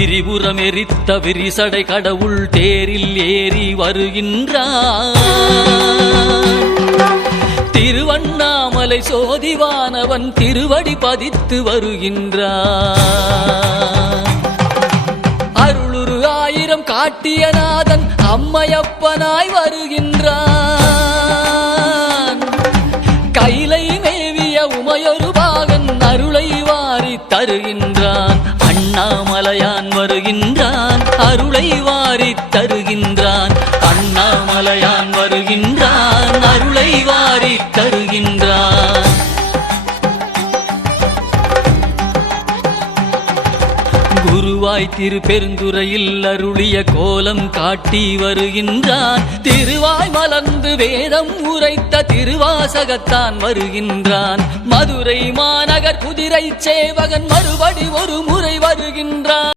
திரிபுரம் எரித்த விரிசடை கடவுள் தேரில் ஏறி வருகின்றான். திருவண்ணாமலை சோதிவானவன் திருவடி பதித்து வருகின்றான். அருளுரு ஆயிரம் காட்டிய நாதன் அம்மையப்பனாய் வருகின்றான். கைலை மேவிய உமையொரு பாகன் அருளை வாரி தருகின்றான். அண்ணாமலையான் வருகின்றான், அருளை வாரி தருகின்றான். அண்ணாமலையான் வருகின்றான், அருளை வாரி தருகின்றான். குருவாய் திருப்பெருந்துறையில் அருளிய கோலம் காட்டி வருகின்றான். திருவாய் மலர்ந்து வேதம் உரைத்த திருவாசகத்தான் வருகின்றான். மதுரை மாநகர் குதிரை சேவகன் மறுபடி ஒரு முறை வருகின்றான்.